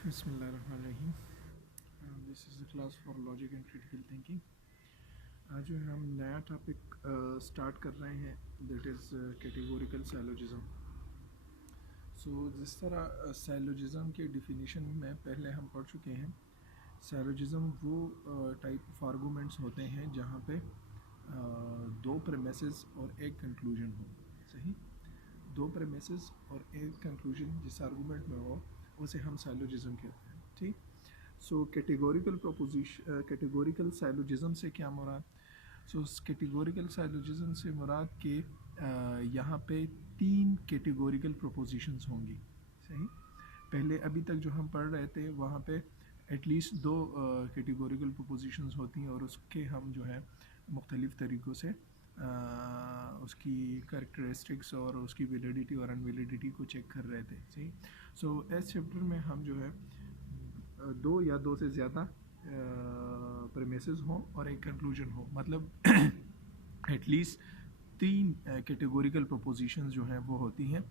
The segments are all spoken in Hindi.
बिस्मिल्लाहिर्रहमानिर्रहीम। This is the class for logic and critical thinking. आज जो है हम नया टॉपिक स्टार्ट कर रहे हैं, दैट इज़ कैटेगोरिकल सैलोजिज़म। सो जिस तरह सैलोजिज़म के डिफिनीशन में पहले हम पढ़ चुके हैं, सैलोजिज़म वो टाइप ऑफ आर्गूमेंट्स होते हैं जहाँ पे दो प्रेमिसेस और एक कंक्लूजन हो। सही, दो प्रेमिसेस और एक कंक्लूजन जिस आर्गूमेंट में हो उसे हम सैलोजिज़म कहते हैं। ठीक। सो कैटेगोरिकल सैलोजिज़म से क्या मुराद? सो कैटेगोरिकल सैलोजिज़म से मुराद के यहाँ पे तीन कैटेगोरिकल प्रोपोजिशंस होंगी। सही, पहले अभी तक जो हम पढ़ रहे थे वहाँ पे एटलीस्ट दो कैटेगोरिकल प्रोपोजिशंस होती हैं और उसके हम जो है मुख्तलिफ़ तरीक़ों से उसकी कैरेक्टरिस्टिक्स और उसकी वैलिडिटी और अनवैलिडिटी को चेक कर रहे थे। सही, सो इस चैप्टर में हम जो है दो या दो से ज़्यादा प्रेमिसेस हों और एक कंक्लूजन हो, मतलब एटलीस्ट तीन कैटेगोरिकल प्रोपोजिशंस जो हैं वो होती हैं,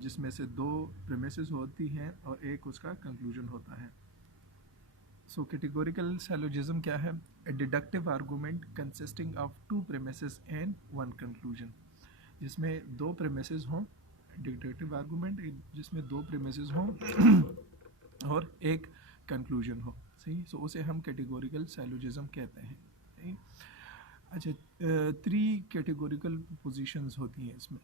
जिसमें से दो प्रेमिसेस होती हैं और एक उसका कंक्लूजन होता है। सो कैटेगोरिकल सैलोजिज़म क्या है? A deductive argument consisting of two premises and one conclusion, जिसमें दो प्रेमिसेस हों। डिडक्टिव आर्गूमेंट जिसमें दो प्रेमिसेस हों और एक कंक्लूजन हो। सही, सो उसे हम कैटेगोरिकल सैलोजिज़म कहते हैं। सही, अच्छा, थ्री कैटेगोरिकल पोजीशंस होती हैं इसमें,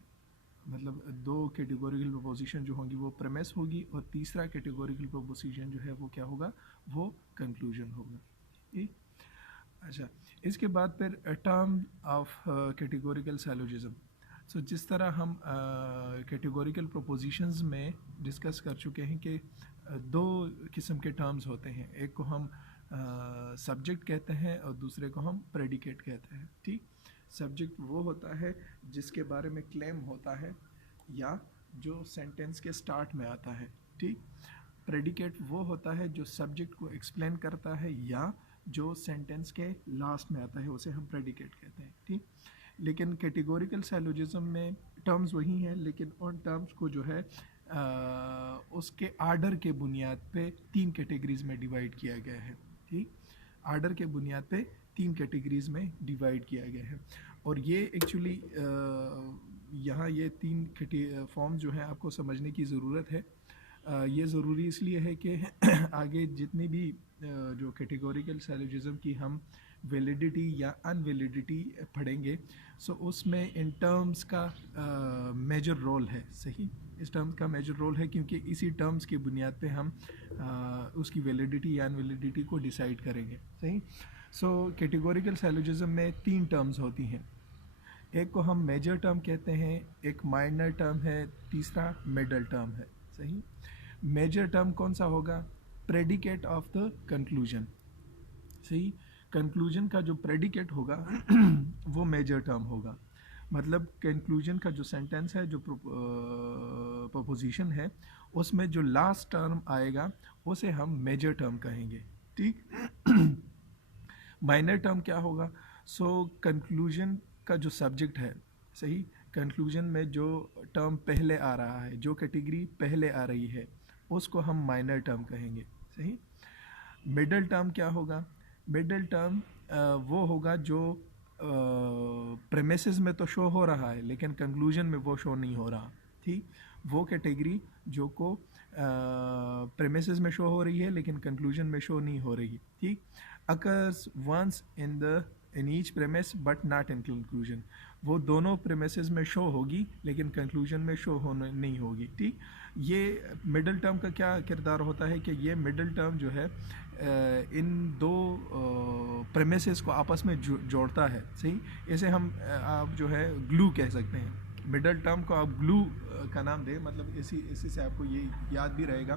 मतलब दो कैटेगोरिकल प्रोपोजिशन जो होंगी वो प्रेमिस होगी और तीसरा कैटेगोरिकल प्रोपोजिशन जो है वो क्या होगा? वो कंक्लूजन होगा। ठीक। अच्छा, इसके बाद फिर टर्म ऑफ कैटेगोरिकल सैलोजिज़म। सो जिस तरह हम कैटेगोरिकल प्रोपोजिशंस में डिस्कस कर चुके हैं कि दो किस्म के टर्म्स होते हैं, एक को हम सब्जेक्ट कहते हैं और दूसरे को हम प्रेडिकेट कहते हैं। ठीक, सब्जेक्ट वो होता है जिसके बारे में क्लेम होता है या जो सेंटेंस के स्टार्ट में आता है। ठीक, प्रेडिकेट वो होता है जो सब्जेक्ट को एक्सप्लेन करता है या जो सेंटेंस के लास्ट में आता है, उसे हम प्रेडिकेट कहते हैं। ठीक, लेकिन कैटेगोरिकल सैलोजिज़म में टर्म्स वही हैं, लेकिन उन टर्म्स को जो है उसके आर्डर के बुनियाद पे तीन कैटेगरीज़ में डिवाइड किया गया है। ठीक, आर्डर के बुनियाद पे तीन कैटेगरीज़ में डिवाइड किया गया है और ये एक्चुअली यहाँ ये तीन फॉर्म जो हैं आपको समझने की ज़रूरत है। ये ज़रूरी इसलिए है कि आगे जितनी भी जो कैटेगोरिकल सैलोजिज़म की हम वैलिडिटी या अनवैलिडिटी पढ़ेंगे, सो उसमें इन टर्म्स का मेजर रोल है। सही, इस टर्म्स का मेजर रोल है क्योंकि इसी टर्म्स की बुनियाद पे हम उसकी वैलिडिटी या अनवैलिडिटी को डिसाइड करेंगे। सही, सो कैटेगोरिकल सैलोजिज़म में तीन टर्म्स होती हैं, एक को हम मेजर टर्म कहते हैं, एक माइनर टर्म है, तीसरा मिडल टर्म है। सही, मेजर टर्म कौन सा होगा? Predicate of the conclusion. सही, कंक्लूजन का जो प्रेडिकेट होगा वो मेजर टर्म होगा, मतलब कंक्लूजन का जो सेंटेंस है, जो प्रोपोजिशन है, उसमें जो लास्ट टर्म आएगा उसे हम मेजर टर्म कहेंगे। ठीक। माइनर टर्म क्या होगा? सो कंक्लूजन का जो सब्जेक्ट है, सही, कंक्लूजन में जो टर्म पहले आ रहा है, जो कैटेगरी पहले आ रही है, उसको हम माइनर टर्म कहेंगे। सही, मिडल टर्म क्या होगा? मिडल टर्म वो होगा जो प्रेमिसेस में तो शो हो रहा है लेकिन कंक्लूजन में वो शो नहीं हो रहा। ठीक, वो कैटेगरी जो को प्रेमिसेस में शो हो रही है लेकिन कंक्लूजन में शो नहीं हो रही। ठीक, occurs once in each premise but not in conclusion, वो दोनों प्रेमिसेस में शो होगी लेकिन कंक्लूजन में शो होने नहीं होगी। ठीक, ये मिडल टर्म का क्या किरदार होता है कि ये मिडल टर्म जो है इन दो प्रेमिसेस को आपस में जोड़ता है। सही, इसे हम आप जो है ग्लू कह सकते हैं। मिडल टर्म को आप ग्लू का नाम दें, मतलब इसी से आपको ये याद भी रहेगा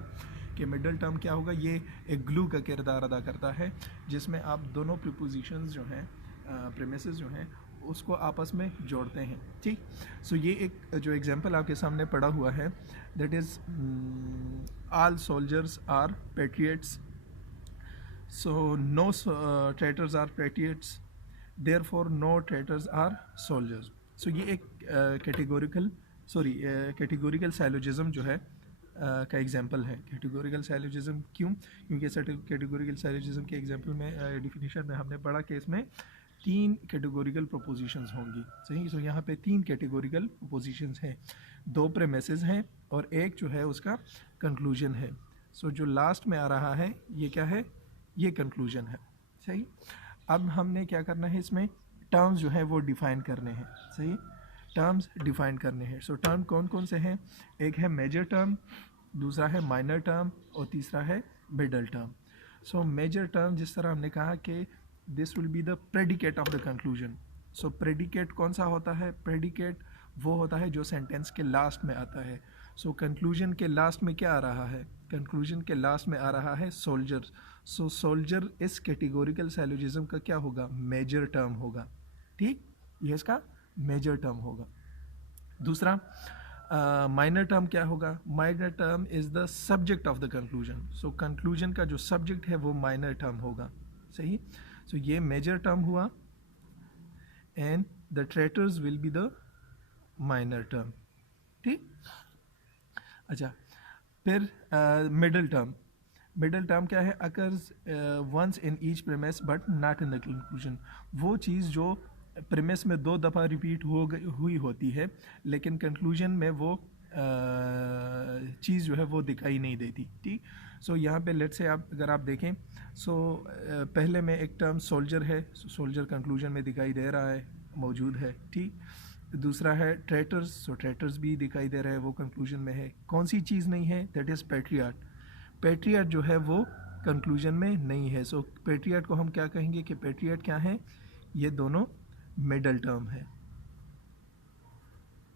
कि मिडल टर्म क्या होगा? ये एक ग्लू का किरदार अदा करता है जिसमें आप दोनों प्रीपोजिशंस जो हैं, प्रेमिसेस जो हैं, उसको आपस में जोड़ते हैं। ठीक, सो ये एक जो एग्जांपल आपके सामने पड़ा हुआ है, that is all soldiers are patriots, so no traitors are patriots, therefore no traitors are soldiers। so ये एक कैटेगोरिकल सैलोजिज़म जो है का एग्जांपल है। कैटेगोरिकल साइलोजिज्म क्यों? क्योंकि कैटेगोरिकल साइलोजिज्म के एग्जांपल में डिफिनीशन में हमने पढ़ा कि इसमें 3 कैटेगोरिकल प्रोपोजिशंस होंगी, सही। सो यहाँ पे 3 कैटेगोरिकल प्रोपोजिशंस हैं, 2 प्रेमिसेस हैं और एक जो है उसका कंक्लूजन है। सो जो लास्ट में आ रहा है ये क्या है? ये कंक्लूजन है, सही। अब हमने क्या करना है, इसमें टर्म्स जो है वो डिफ़ाइन करने हैं, सही। टर्म्स डिफ़ाइन करने हैं। सो टर्म कौन कौन से हैं? एक है मेजर टर्म, दूसरा है माइनर टर्म और तीसरा है middle term. So major term, जिस तरह हमने कहा कि this will be the predicate of the conclusion. So predicate कौन सा होता है? प्रेडिकेट वो होता है जो सेंटेंस के लास्ट में आता है। सो कंक्लूजन के लास्ट में क्या आ रहा है? कंक्लूजन के लास्ट में आ रहा है सोल्जर। सो सोल्जर इस कैटेगोरिकल साइलोजिज्म का क्या होगा? मेजर टर्म होगा, ठीक। ये इसका मेजर टर्म होगा। दूसरा माइनर टर्म क्या होगा? Minor term is the subject of the conclusion. So conclusion का जो सब्जेक्ट है वो माइनर टर्म होगा, सही। सो ये मेजर टर्म हुआ and the traitors will be the minor term, ठीक। अच्छा, फिर मिडल टर्म। मिडल टर्म क्या है? Occurs once in each premise but not in the conclusion. वो चीज़ जो प्रेमिस में 2 दफ़ा रिपीट हुई होती है लेकिन कंक्लूजन में वो चीज़ जो है वो दिखाई नहीं देती, ठीक। सो यहाँ पे लेट से अगर आप देखें, सो पहले में एक टर्म सोल्जर है, सोल्जर कंक्लूजन में दिखाई दे रहा है, मौजूद है, ठीक। दूसरा है ट्रेटर्स, सो ट्रेटर्स भी दिखाई दे रहा है, वो कंक्लूजन में है। कौन सी चीज़ नहीं है? That is पैट्रियार्ट। पैट्रियार्ट जो है वो कंक्लूजन में नहीं है। सो पैट्रियार्ट को हम क्या कहेंगे कि पैट्रियार्ट क्या है? ये दोनों मिडल टर्म है,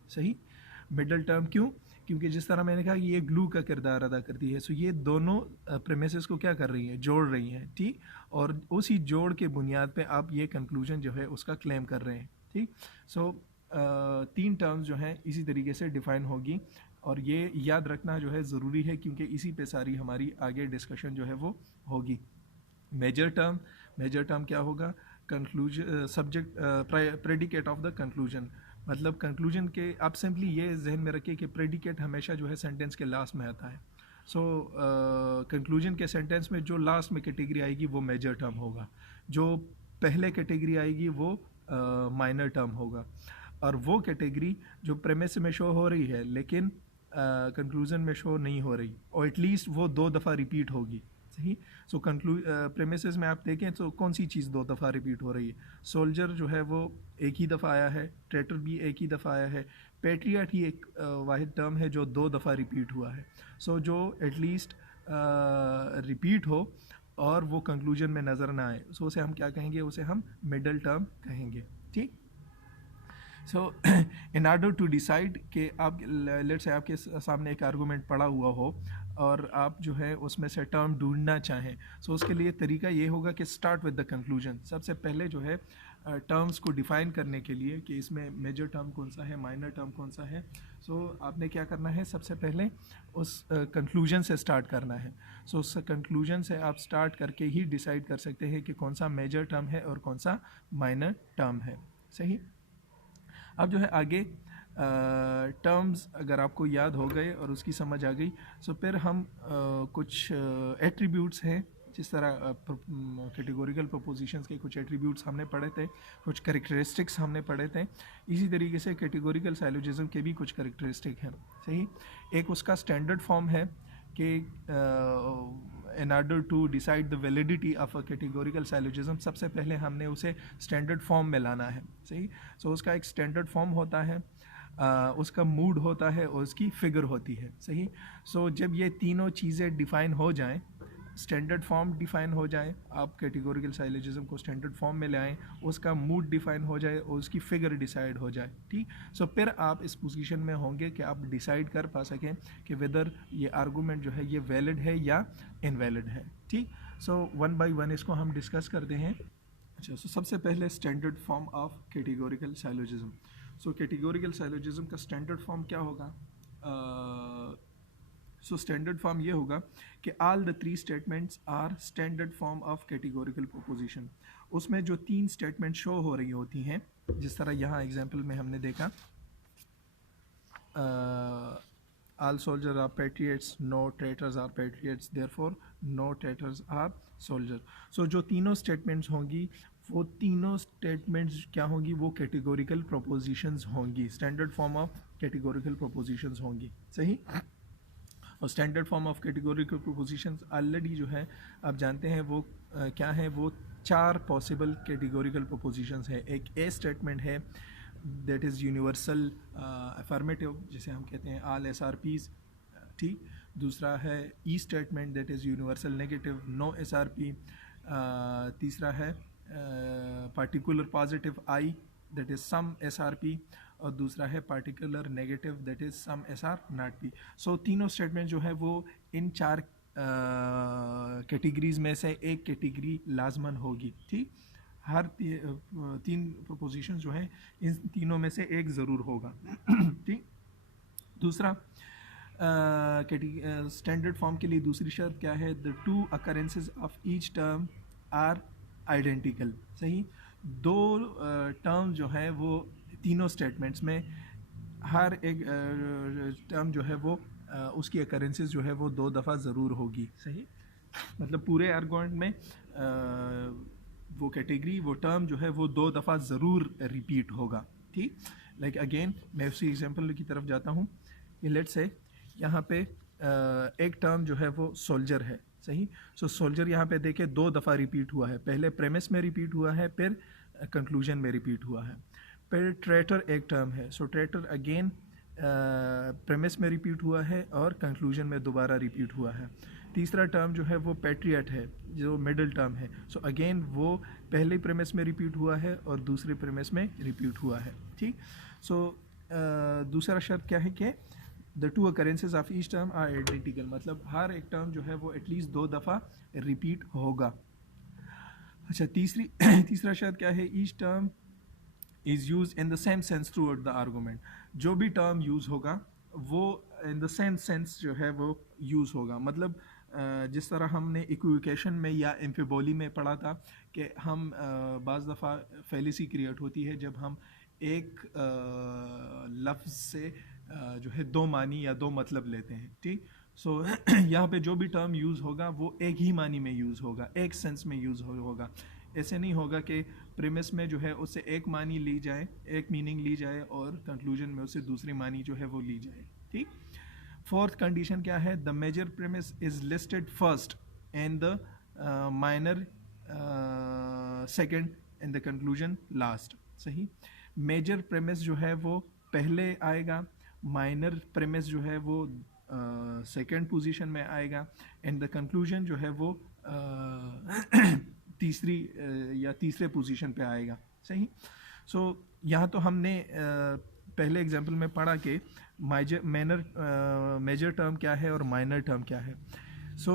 सही। मिडल टर्म क्यों? क्योंकि जिस तरह मैंने कहा ये ग्लू का किरदार अदा करती है। सो ये दोनों प्रेमिसेस को क्या कर रही हैं? जोड़ रही हैं, ठीक। और उसी जोड़ के बुनियाद पे आप ये कंक्लूजन जो है उसका क्लेम कर रहे हैं, ठीक। सो 3 टर्म्स जो हैं इसी तरीके से डिफ़ाइन होगी और ये याद रखना जो है ज़रूरी है क्योंकि इसी पे सारी हमारी आगे डिस्कशन जो है वो होगी। मेजर टर्म क्या होगा? Conclusion subject predicate of the conclusion. मतलब कंक्लूजन के आप सिंपली ये जहन में रखिए कि प्रेडिकेट हमेशा जो है सेंटेंस के लास्ट में आता है। सो कंक्लूजन के सेंटेंस में जो लास्ट में कैटेगरी आएगी वो मेजर टर्म होगा, जो पहले कैटेगरी आएगी वो माइनर टर्म होगा, और वो कैटेगरी जो प्रेमिस में शो हो रही है लेकिन कंक्लूजन में शो नहीं हो रही, और एटलीस्ट वो 2 दफ़ा रिपीट होगी, सही। सो प्रेमिसेस में आप देखें तो कौन सी चीज़ 2 दफ़ा रिपीट हो रही है? सोल्जर जो है वो एक ही दफ़ा आया है, ट्रेटर भी एक ही दफ़ा आया है, पैट्रियट ही एक वाहिद टर्म है जो 2 दफ़ा रिपीट हुआ है। सो जो एटलीस्ट रिपीट हो और वो कंक्लूजन में नज़र ना आए, सो उसे हम क्या कहेंगे? उसे हम मिडल टर्म कहेंगे, ठीक। सो इन आर्डर टू डिसाइड कि आप लेट्स से आपके सामने एक आर्गूमेंट पड़ा हुआ हो और आप जो है उसमें से टर्म ढूंढना चाहें, सो उसके लिए तरीका ये होगा कि स्टार्ट विद द कंक्लूजन। सबसे पहले जो है टर्म्स को डिफ़ाइन करने के लिए कि इसमें मेजर टर्म कौन सा है, माइनर टर्म कौन सा है, सो आपने क्या करना है? सबसे पहले उस कंक्लूजन से स्टार्ट करना है। सो उस कंक्लूजन से आप स्टार्ट करके ही डिसाइड कर सकते हैं कि कौन सा मेजर टर्म है और कौन सा माइनर टर्म है, सही। अब जो है आगे टर्म्स अगर आपको याद हो गए और उसकी समझ आ गई, सो फिर हम कुछ एट्रीब्यूट्स हैं, जिस तरह कैटेगोरिकल प्रोपोजिशंस के कुछ एट्रीब्यूट्स हमने पढ़े थे, कुछ कैरेक्टरिस्टिक्स हमने पढ़े थे, इसी तरीके से कैटेगोरिकल साइलोजिज्म के भी कुछ कैरेक्टरिस्टिक हैं, सही। एक उसका स्टैंडर्ड फॉर्म है कि in order to decide the validity of a categorical syllogism, सबसे पहले हमने उसे स्टैंडर्ड फॉर्म में लाना है, सही। सो उसका एक स्टैंडर्ड फॉर्म होता है, उसका मूड होता है और उसकी फिगर होती है, सही। सो जब ये तीनों चीज़ें डिफ़ाइन हो जाएं, स्टैंडर्ड फॉर्म डिफ़ाइन हो जाए, आप कैटेगोरिकल साइलोजिज्म को स्टैंडर्ड फॉर्म में ले आएँ, उसका मूड डिफ़ाइन हो जाए और उसकी फ़िगर डिसाइड हो जाए, ठीक। सो फिर आप इस पोजीशन में होंगे कि आप डिसाइड कर पा सकें कि वेदर ये आर्गूमेंट जो है ये वैलिड है या इनवैलिड है, ठीक। सो वन बाय वन इसको हम डिस्कस करते हैं। अच्छा, सो सबसे पहले standard form of categorical syllogism. So categorical syllogism का स्टैंडर्ड फॉर्म क्या होगा? सो स्टैंडर्ड फॉर्म ये होगा कि all the 3 statements are standard form of categorical proposition. उसमें जो 3 स्टेटमेंट शो हो रही होती हैं, जिस तरह यहाँ एग्जांपल में हमने देखा, all soldiers are patriots, no traitors are patriots, therefore no traitors are soldier. So जो तीनों स्टेटमेंट्स होंगी वो तीनों स्टेटमेंट्स क्या होंगी, वो कैटेगोरिकल प्रोपोजिशंस होंगी, standard form of categorical propositions होंगी, सही। और standard form of categorical propositions already जो है आप जानते हैं वो क्या है, वो 4 पॉसिबल कैटेगोरिकल प्रोपोजिशंस है। एक ए स्टेटमेंट है दैट इज़ यूनिवर्सल अफर्मेटिव, जिसे हम कहते हैं ऑल SRPs, ठीक। दूसरा है E statement that is universal negative, no SRP। तीसरा है particular positive I that is some SRP, और दूसरा है particular negative that is some SR not P। So तीनों स्टेटमेंट जो है वो इन 4 कैटेगरीज में से एक कैटेगरी लाजमन होगी, ठीक। हर 3 प्रोपोजिशन जो है इन तीनों में से एक ज़रूर होगा, ठीक। दूसरा स्टैंडर्ड फॉर्म के लिए दूसरी शर्त क्या है, the 2 occurrences of each term are identical, सही। 2 टर्म जो है वो तीनों स्टेटमेंट्स में हर एक टर्म जो है वो उसकी अकरेंसेस जो है वो 2 दफ़ा ज़रूर होगी, सही। मतलब पूरे आर्गुमेंट में वो कैटेगरी, वो टर्म जो है वो 2 दफ़ा ज़रूर रिपीट होगा, ठीक। लाइक अगेन मैं उसी एग्जांपल की तरफ जाता हूँ कि लेट्स से यहाँ पे एक टर्म जो है वो सोल्जर है, सही। सो सोल्जर यहाँ पे देखे 2 दफ़ा रिपीट हुआ है, पहले प्रेमिस में रिपीट हुआ है, फिर कंक्लूजन में रिपीट हुआ है। फिर ट्रेटर एक टर्म है, सो ट्रेटर अगेन प्रेमिस में रिपीट हुआ है और कंक्लूजन में दोबारा रिपीट हुआ है। तीसरा टर्म जो है वो पैट्रियट है, जो मिडिल टर्म है, सो अगेन वो पहले प्रेमिस में रिपीट हुआ है और दूसरे प्रेमिस में रिपीट हुआ है, ठीक। सो दूसरा शर्त क्या है कि the 2 occurrences of each term are identical, मतलब हर एक टर्म जो है वो एटलीस्ट 2 दफ़ा रिपीट होगा। अच्छा, तीसरा शर्त क्या है, each term is use in the same sense throughout the argument, जो भी टर्म यूज़ होगा वो इन द सेम सेंस जो है वो यूज़ होगा। मतलब जिस तरह हमने इक्विवोकेशन में या एम्फिबोली में पढ़ा था कि हम बाज़ दफ़ा फेलिसी क्रिएट होती है जब हम एक लफ्ज़ से जो है 2 मानी या 2 मतलब लेते हैं, ठीक। सो यहाँ पे जो भी टर्म यूज़ होगा वो एक ही मानी में यूज़ होगा, एक सेंस में यूज़ होगा। ऐसे नहीं होगा कि प्रीमिस में जो है उससे एक मानी ली जाए, एक मीनिंग ली जाए और कंक्लूजन में उससे दूसरी मानी जो है वो ली जाए, ठीक। फोर्थ कंडीशन क्या है, the major premise is listed first and the minor second and the conclusion last, सही। मेजर प्रीमिस जो है वो पहले आएगा, माइनर प्रीमिस जो है वो सेकंड पोजीशन में आएगा एंड द कंक्लूजन जो है वो तीसरे पोजीशन पे आएगा, सही। सो यहाँ तो हमने पहले एग्जांपल में पढ़ा कि मेजर टर्म क्या है और माइनर टर्म क्या है। सो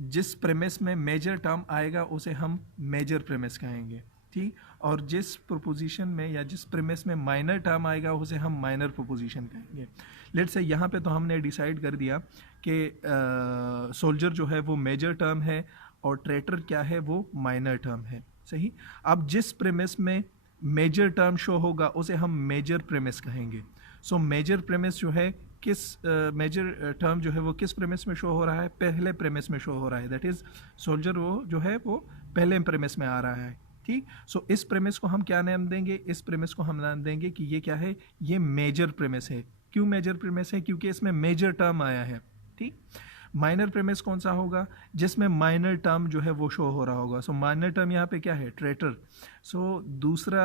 जिस प्रेमिस में मेजर टर्म आएगा उसे हम मेजर प्रेमिस कहेंगे, ठीक। और जिस प्रोपोजिशन में या जिस प्रेमिस में माइनर टर्म आएगा उसे हम माइनर प्रोपोजिशन कहेंगे। लेट्स से यहाँ पे तो हमने डिसाइड कर दिया कि सोल्जर जो है वो मेजर टर्म है और ट्रेटर क्या है वो माइनर टर्म है, सही। अब जिस प्रेमिस में मेजर टर्म शो होगा उसे हम मेजर प्रेमिस कहेंगे। सो मेजर प्रेमिस जो है मेजर टर्म जो है वो किस प्रेमिस में शो हो रहा है, पहले प्रेमिस में शो हो रहा है, दैट इज़ सोल्जर वो जो है वो पहले प्रेमिस में आ रहा है, ठीक। सो इस प्रेमिस को हम क्या नाम देंगे, इस प्रेमिस को हम नाम देंगे कि ये क्या है, ये मेजर प्रेमिस है। क्यों मेजर प्रेमिस है, क्योंकि इसमें मेजर टर्म आया है, ठीक। माइनर प्रेमिस कौन सा होगा, जिसमें माइनर टर्म जो है वो शो हो रहा होगा। सो माइनर टर्म यहाँ पे क्या है, ट्रेटर। सो दूसरा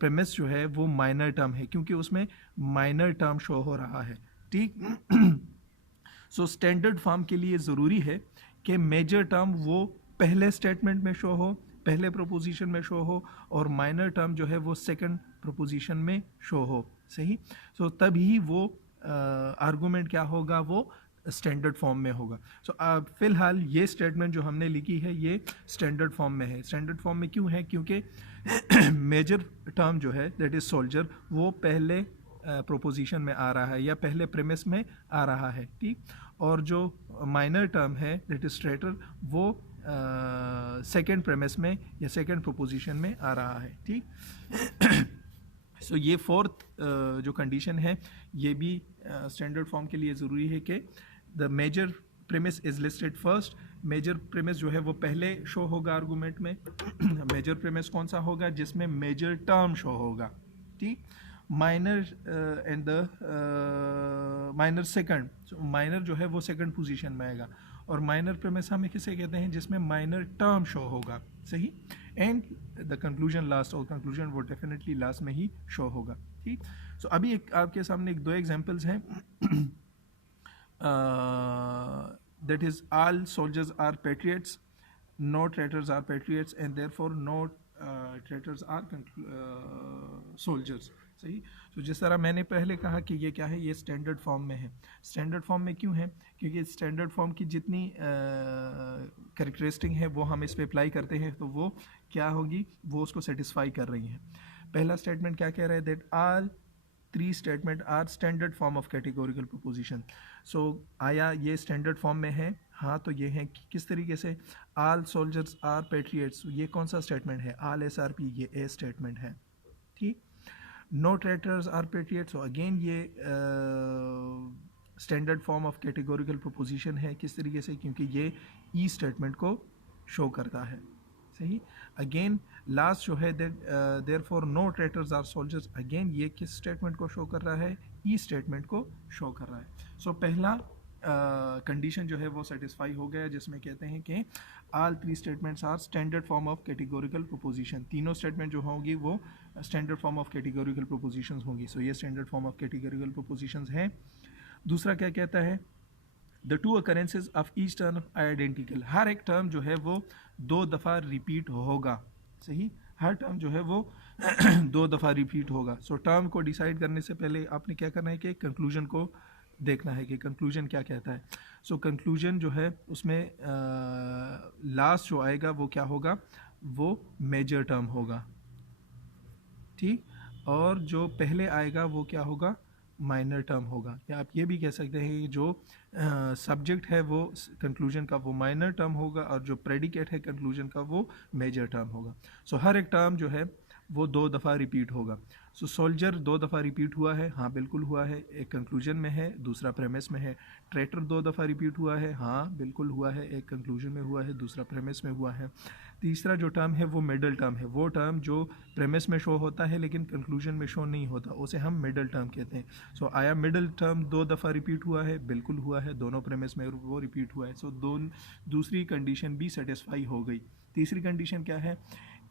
प्रेमिस जो है वो माइनर टर्म है क्योंकि उसमें माइनर टर्म शो हो रहा है, ठीक। सो स्टैंडर्ड फॉर्म के लिए ज़रूरी है कि मेजर टर्म वो पहले स्टेटमेंट में शो हो, पहले प्रोपोजिशन में शो हो, और माइनर टर्म जो है वो सेकंड प्रोपोजिशन में शो हो, सही। सो तभी वो आर्गूमेंट क्या होगा, वो स्टैंडर्ड फॉर्म में होगा। सो फिलहाल ये स्टेटमेंट जो हमने लिखी है ये स्टैंडर्ड फॉर्म में है। स्टैंडर्ड फॉर्म में क्यों है, क्योंकि मेजर टर्म जो है दैट इज़ सोल्जर वो पहले प्रोपोजिशन में आ रहा है या पहले प्रेमिस में आ रहा है, ठीक। और जो माइनर टर्म है दैट इज़ ट्रेटर वो सेकेंड प्रेमिस में या सेकेंड प्रोपोजिशन में आ रहा है, ठीक। सो ये फोर्थ जो कंडीशन है ये भी स्टैंडर्ड फॉर्म के लिए ज़रूरी है कि the major premise is listed first. Major premise जो है वो पहले शो होगा आर्गूमेंट में। मेजर प्रेमिस कौन सा होगा? जिसमें मेजर टर्म शो होगा, ठीक। Minor and the minor second, minor जो है वो सेकंड पोजीशन में आएगा, और माइनर प्रेमिस हमें किसे कहते हैं? जिसमें माइनर टर्म शो होगा, सही। एंड द कंक्लूजन लास्ट, और कंक्लूजन वो डेफिनेटली लास्ट में ही शो होगा, ठीक। सो अभी एक आपके सामने दो एग्जांपल्स हैं। that is, all soldiers are patriots, no traitors are patriots, and therefore no traitors are soldiers, सही। तो जिस तरह मैंने पहले कहा कि ये क्या है, ये स्टैंडर्ड फॉर्म में है। स्टैंडर्ड फॉर्म में क्यों है? क्योंकि स्टैंडर्ड फॉर्म की जितनी कैरेक्टरिस्टिक है वो हम इस पे अप्लाई करते हैं, तो वो क्या होगी, वो उसको सेटिस्फाई कर रही हैं। पहला स्टेटमेंट क्या कह रहा है? That all three statement are standard form of categorical proposition. So आया ये स्टैंडर्ड फॉर्म में है? हाँ, तो ये है किस तरीके से? आल सोल्जर्स आर पेट्रियट्स, ये कौन सा स्टेटमेंट है? आल SRP, ये ए स्टेटमेंट है, ठीक। No traitors are patriots, so again ये standard form of categorical proposition है। किस तरीके से? क्योंकि ये ई स्टेटमेंट को शो करता है, सही। अगेन लास्ट जो है therefore no traitors are soldiers, again ये किस स्टेटमेंट को शो कर रहा है? ई स्टेटमेंट को शो कर रहा है। सो पहला कंडीशन जो है वो सेटिस्फाई हो गया, जिसमें कहते हैं कि all three statements are standard form of categorical proposition. तीनों स्टेटमेंट जो होंगी वो standard form of categorical propositions होंगी। सो ये standard form of categorical propositions हैं। दूसरा क्या कहता है? The two occurrences of each term identical, हर एक टर्म जो है वो दो दफ़ा रिपीट होगा, सही। हर टर्म जो है वो दो दफ़ा रिपीट होगा। सो टर्म को डिसाइड करने से पहले आपने क्या करना है कि कंक्लूजन को देखना है कि कंक्लूजन क्या कहता है। सो कंक्लूजन जो है उसमें लास्ट जो आएगा वो क्या होगा? वो मेजर टर्म होगा, ठीक। और जो पहले आएगा वो क्या होगा? माइनर टर्म होगा। या आप ये भी कह सकते हैं कि जो सब्जेक्ट है वो कंक्लूजन का वो माइनर टर्म होगा, और जो प्रेडिकेट है कंक्लूजन का वो मेजर टर्म होगा। सो हर एक टर्म जो है वो दो दफ़ा रिपीट होगा। सो सोल्जर दो दफ़ा रिपीट हुआ है, हाँ बिल्कुल हुआ है, एक कंक्लूजन में है, दूसरा प्रेमिस में है। ट्रेटर दो दफ़ा रिपीट हुआ है, हाँ बिल्कुल हुआ है, एक कंक्लूजन में हुआ है, दूसरा प्रेमिस में हुआ है। तीसरा जो टर्म है वो मिडल टर्म है, वो टर्म जो प्रेमिस में शो होता है लेकिन कंक्लूजन में शो नहीं होता, उसे हम मिडल टर्म कहते हैं। सो आया मिडल टर्म दो दफ़ा रिपीट हुआ है? बिल्कुल हुआ है, दोनों प्रेमिस में वो रिपीट हुआ है। सो दूसरी कंडीशन भी सेटिस्फाई हो गई। तीसरी कंडीशन क्या है?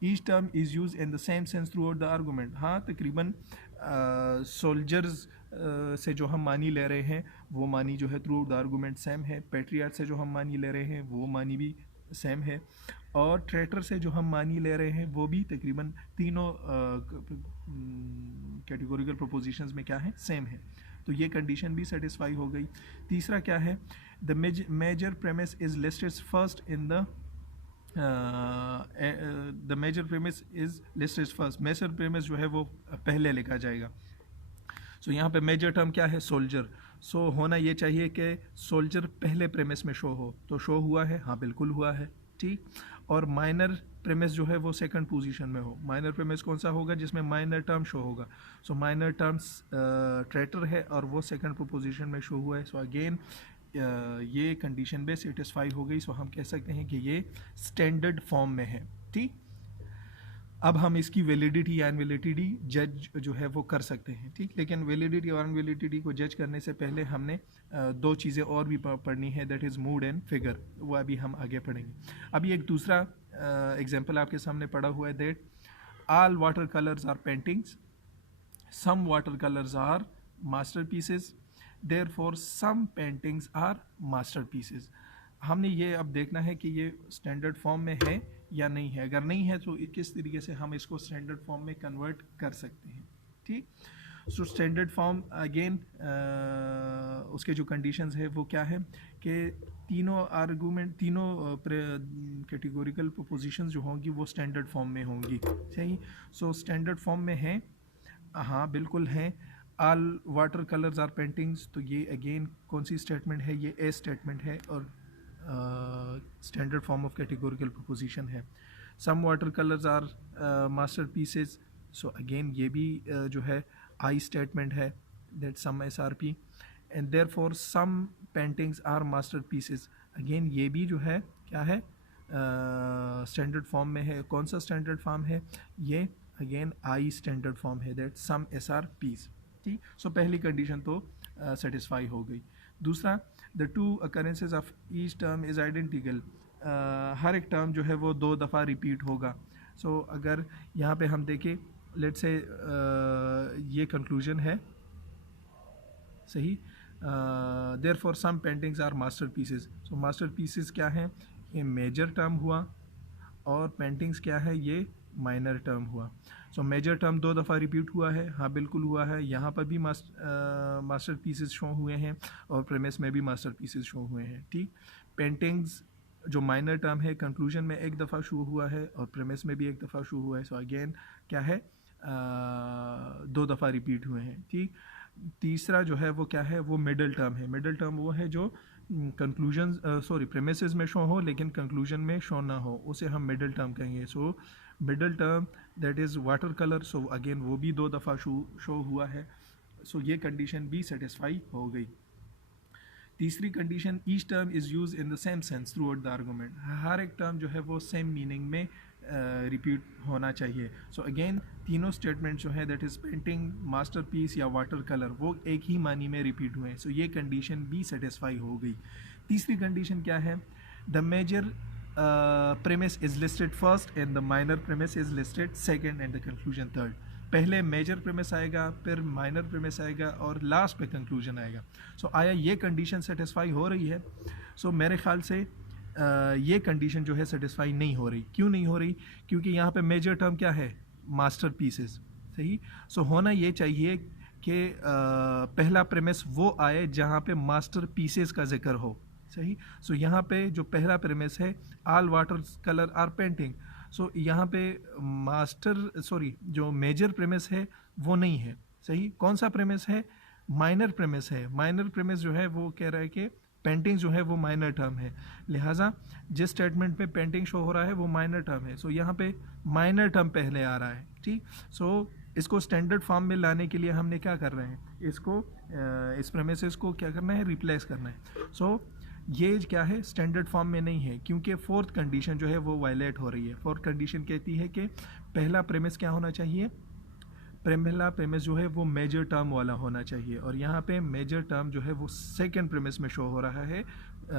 Each term is use in the same sense throughout the argument. हाँ, तकरीबन सोल्जर्स से जो हम मानी ले रहे हैं वो मानी जो है through out the argument same है। पेट्रियाट से जो हम मानी ले रहे हैं वो मानी भी सेम है, और ट्रेटर से जो हम मानी ले रहे हैं वो भी तकरीबन तीनों कैटेगोरिकल प्रोपोजिशंस में क्या है? सेम है। तो ये कंडीशन भी सेटिस्फाई हो गई। तीसरा क्या है? The major premise is listed first in the major premise is listed first, major premise जो है वो पहले लिखा जाएगा। सो यहाँ पे मेजर टर्म क्या है? सोल्जर। सो होना ये चाहिए कि सोल्जर पहले प्रेमिस में शो हो, तो शो हुआ है, हाँ बिल्कुल हुआ है, ठीक। और माइनर प्रेमिस जो है वो सेकंड पोजीशन में हो। माइनर प्रेमिस कौन सा होगा? जिसमें माइनर टर्म शो होगा। सो माइनर टर्म्स ट्रेटर है और वो सेकंड पोजीशन में शो हुआ है। सो अगेन ये कंडीशन भी सेटिस्फाई हो गई। सो हम कह सकते हैं कि ये स्टैंडर्ड फॉर्म में है, ठीक। अब हम इसकी वैलिडिटी या अनवैलिडिटी जज जो है वो कर सकते हैं, ठीक। लेकिन वैलिडिटी और अनवैलिडिटी को जज करने से पहले हमने दो चीज़ें और भी पढ़नी है, that is mood and figure. वो अभी हम आगे पढ़ेंगे। अभी एक दूसरा एग्जांपल आपके सामने पड़ा हुआ है, that all water colours are paintings, some water colours are master pieces, therefore some paintings are master pieces. हमने ये अब देखना है कि ये स्टैंडर्ड फॉर्म में है या नहीं है। अगर नहीं है तो किस तरीके से हम इसको स्टैंडर्ड फॉर्म में कन्वर्ट कर सकते हैं, ठीक। सो स्टैंडर्ड फॉर्म अगेन उसके जो कंडीशंस है वो क्या है कि तीनों आर्गूमेंट, तीनों कैटेगोरिकल प्रोपोजिशंस जो होंगी वो स्टैंडर्ड फॉर्म में होंगी, सही। सो स्टैंडर्ड फॉर्म में हैं, हाँ बिल्कुल हैं। All water colours are paintings, तो ये अगेन कौन सी स्टेटमेंट है? ये ए स्टेटमेंट है और standard form of categorical proposition है। Some water colours are master pieces, so again ये भी जो है आई स्टेटमेंट है, that some SRP। And therefore some paintings are master pieces. Again ये भी जो है क्या है, स्टैंडर्ड फॉर्म में है। कौन सा स्टैंडर्ड फॉर्म है ये, अगेन आई स्टैंडर्ड फॉर्म है, that some S are P. ठीक, सो पहली कंडीशन तो सेटिस्फाई हो गई। दूसरा, the two occurrences of each term is identical. हर एक टर्म जो है वो 2 दफ़ा रिपीट होगा। सो अगर यहाँ पे हम देखें, लेट्स से ये कंक्लूजन है, सही। Therefore some paintings are master pieces. So master pieces क्या हैं, ये मेजर टर्म हुआ, और पेंटिंग्स क्या है, ये माइनर टर्म हुआ। सो मेजर टर्म 2 दफ़ा रिपीट हुआ है, हाँ बिल्कुल हुआ है। यहाँ पर भी मास्टर पीसेस शो हुए हैं, और प्रेमिस में भी मास्टर पीसेस शो हुए हैं। ठीक, पेंटिंग्स जो माइनर टर्म है कंक्लूजन में 1 दफ़ा शो हुआ है, और प्रेमिस में भी 1 दफ़ा शो हुआ है। सो अगेन क्या है, 2 दफ़ा रिपीट हुए हैं। ठीक, तीसरा जो है वो क्या है, वो मिडल टर्म है। मिडल टर्म वो है जो कंक्लूजन प्रेमिसेस में शो हो लेकिन कंक्लूजन में शो ना हो, उसे हम मिडल टर्म कहेंगे। So middle term that is water colour. So again वो भी 2 दफ़ा शो हुआ है। सो ये कंडीशन भी सेटिस्फाई हो गई। तीसरी condition, each term is use in the same sense throughout the argument. हर एक टर्म जो है वो सेम मीनिंग में रिपीट होना चाहिए। सो अगेन तीनों स्टेटमेंट जो है, दैट इज़ पेंटिंग, मास्टरपीस या वाटर कलर, वो एक ही मानी में रिपीट हुए हैं। सो ये कंडीशन भी सेटिस्फाई हो गई। तीसरी कंडीशन क्या है, the major premise is listed first and the minor premise is listed second and the conclusion third। पहले मेजर प्रेमिस आएगा, फिर माइनर प्रेमिस आएगा, और लास्ट पे कंक्लूजन आएगा। सो आया ये कंडीशन सेटिस्फाई हो रही है? सो मेरे ख्याल से ये कंडीशन जो है सेटिस्फाई नहीं हो रही। क्यों नहीं हो रही? क्योंकि यहाँ पे मेजर टर्म क्या है, मास्टर पीसेस, सही। सो होना ये चाहिए कि पहला प्रेमिस वो आए जहाँ पे मास्टर पीसेस का जिक्र हो, सही। सो यहाँ पे जो पहला प्रेमिस है, all watercolour are painting. So यहाँ पे जो मेजर प्रेमिस है वो नहीं है, सही। कौन सा प्रेमिस है? माइनर प्रेमिस है। माइनर प्रेमिस जो है वो कह रहा है कि पेंटिंग जो है वो माइनर टर्म है, लिहाजा जिस स्टेटमेंट में पेंटिंग शो हो रहा है वो माइनर टर्म है। सो यहाँ पे माइनर टर्म पहले आ रहा है, ठीक। सो इसको स्टैंडर्ड फॉर्म में लाने के लिए हमने क्या कर रहे हैं, इसको इस प्रेमिसेस को क्या करना है, रिप्लेस करना है। सो ये क्या है, स्टैंडर्ड फॉर्म में नहीं है, क्योंकि फोर्थ कंडीशन जो है वो वायलेट हो रही है। फोर्थ कंडीशन कहती है कि पहला प्रेमिस क्या होना चाहिए, पहला प्रेमिस जो है वो मेजर टर्म वाला होना चाहिए, और यहाँ पे मेजर टर्म जो है वो सेकंड प्रेमिस में शो हो रहा है,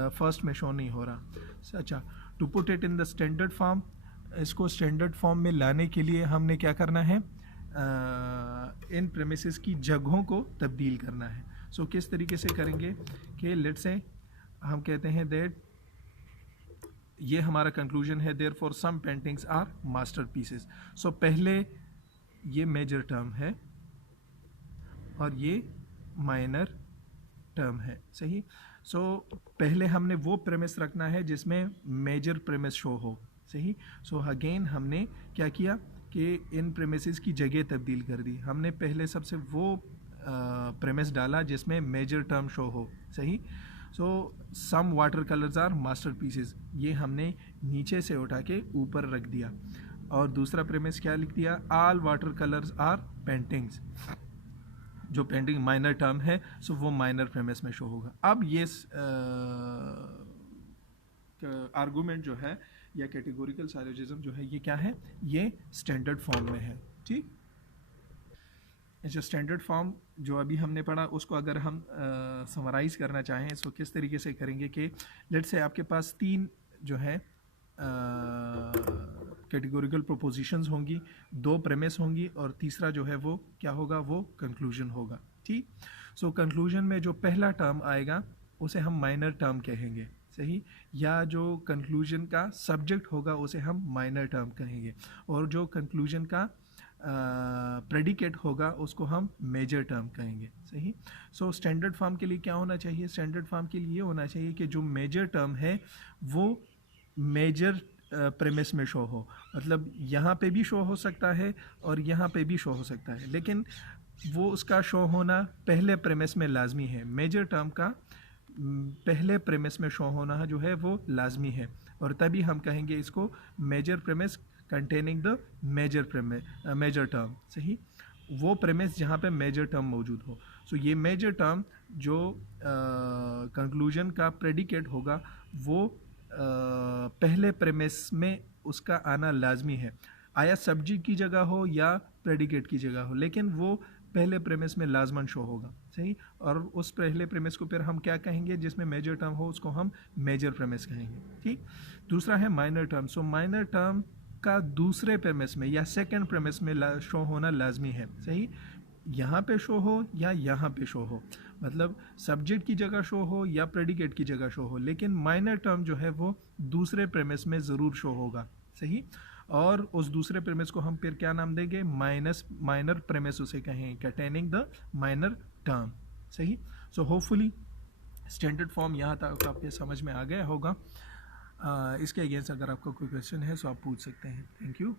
फर्स्ट में शो नहीं हो रहा। अच्छा, to put it in the standard form, इसको स्टैंडर्ड फॉर्म में लाने के लिए हमने क्या करना है, इन प्रेमिसेस की जगहों को तब्दील करना है। सो किस तरीके से करेंगे कि लेट्स से हम कहते हैं दैट ये हमारा कंक्लूजन है, therefore some paintings are master pieces. So पहले ये मेजर टर्म है और ये माइनर टर्म है, सही। सो पहले हमने वो प्रेमिस रखना है जिसमें मेजर प्रेमिस शो हो, सही। सो अगेन हमने क्या किया कि इन प्रेमिसेस की जगह तब्दील कर दी। हमने पहले सबसे वो प्रेमिस डाला जिसमें मेजर टर्म शो हो, सही। So some water colours are master pieces, ये हमने नीचे से उठा के ऊपर रख दिया। और दूसरा प्रेमिस क्या लिख दिया, all water colours are paintings, जो पेंटिंग माइनर टर्म है, सो वो माइनर प्रेमिस में शो होगा। अब ये आर्गूमेंट जो है या कैटेगोरिकल साइलोजिज्म जो है ये क्या है, ये स्टैंडर्ड फॉर्म में है, ठीक। अच्छा, स्टैंडर्ड फॉर्म जो अभी हमने पढ़ा उसको अगर हम समराइज करना चाहें तो किस तरीके से करेंगे कि लेट्स से आपके पास 3 जो है कैटेगोरिकल प्रोपोजिशंस होंगी, 2 प्रेमिस होंगी, और तीसरा जो है वो क्या होगा, वो कंक्लूजन होगा, ठीक। सो कंक्लूजन में जो पहला टर्म आएगा उसे हम माइनर टर्म कहेंगे, सही, या जो कंक्लूजन का सब्जेक्ट होगा उसे हम माइनर टर्म कहेंगे, और जो कंक्लूजन का प्रेडिकेट होगा उसको हम मेजर टर्म कहेंगे, सही। सो स्टैंडर्ड फॉर्म के लिए क्या होना चाहिए, स्टैंडर्ड फॉर्म के लिए ये होना चाहिए कि जो मेजर टर्म है वो मेजर प्रेमिस में शो हो, मतलब यहाँ पे भी शो हो सकता है और यहाँ पे भी शो हो सकता है, लेकिन वो उसका शो होना पहले प्रेमिस में लाजमी है। मेजर टर्म का पहले प्रेमिस में शो होना जो है वो लाजमी है, और तभी हम कहेंगे इसको major premise containing the major term, सही, वो प्रेमिस जहाँ पे मेजर टर्म मौजूद हो। सो ये मेजर टर्म जो कंक्लूजन का प्रेडिकेट होगा वो पहले प्रेमिस में उसका आना लाजमी है, आया सब्जेक्ट की जगह हो या प्रेडिकेट की जगह हो, लेकिन वो पहले प्रेमिस में लाजमन शो होगा, सही। और उस पहले प्रेमिस को फिर हम क्या कहेंगे, जिसमें मेजर टर्म हो उसको हम मेजर प्रेमिस कहेंगे, ठीक। दूसरा है माइनर टर्म। सो माइनर टर्म का दूसरे प्रेमिस में या सेकंड प्रेमिस में शो होना लाजमी है, सही। यहाँ पे शो हो या यहाँ पे शो हो, मतलब सब्जेक्ट की जगह शो हो या प्रेडिकेट की जगह शो हो, लेकिन माइनर टर्म जो है वो दूसरे प्रेमिस में ज़रूर शो होगा, सही। और उस दूसरे प्रेमिस को हम फिर क्या नाम देंगे, माइनर प्रेमिस उसे कहेंगे, कंटेनिंग द माइनर टर्म, सही। सो होपफुली स्टैंडर्ड फॉर्म यहाँ तक आपके समझ में आ गया होगा। इसके अगेंस्ट अगर आपका कोई क्वेश्चन है तो आप पूछ सकते हैं। Thank you.